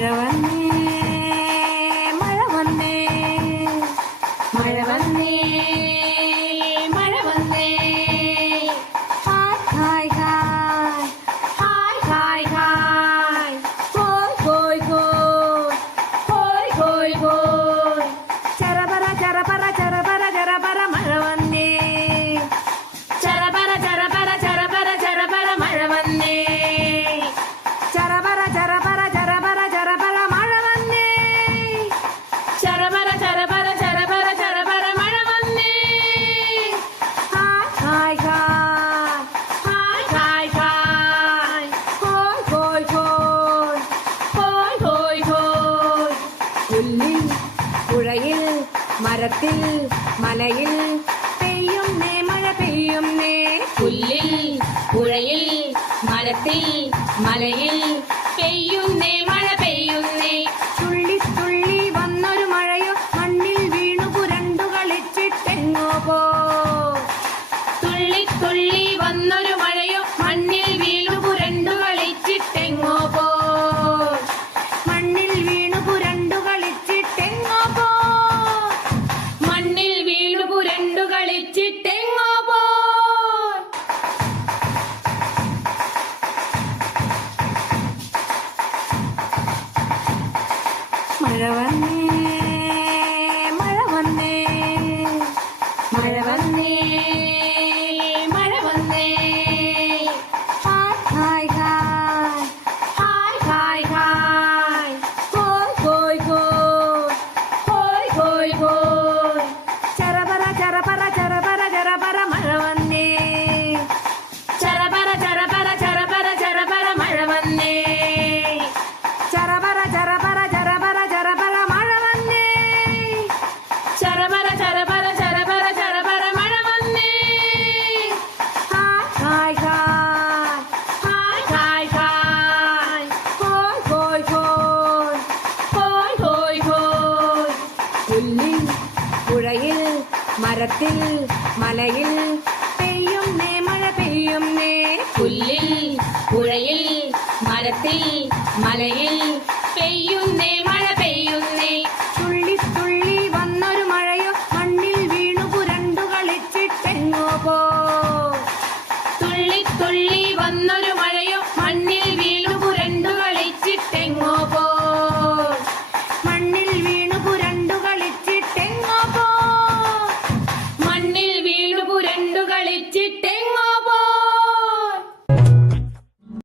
大家好。புல்லில் புழையில் மரத்தில் மலையில் பெய்யும் நே மழை பெய்யும் நே புல்லில் புழையில் மரத்தில் மலையில் பெய்யும் நே Caravan മരത്തിൽ മലയിൽ പെയ്യും മഴ പെയ്യും നേ പുല്ലിൽ പുഴയിൽ മരത്തിൽ മലയിൽ പെയ്യുന്നേ മഴ പെയ്യുന്നേ. തുള്ളി തുള്ളി വന്നൊരു മഴയോ മണ്ണിൽ വീണു പുരണ്ടു കളിച്ചിട്ടെങ്ങോ പോ. തുള്ളി തുള്ളി വന്നൊരു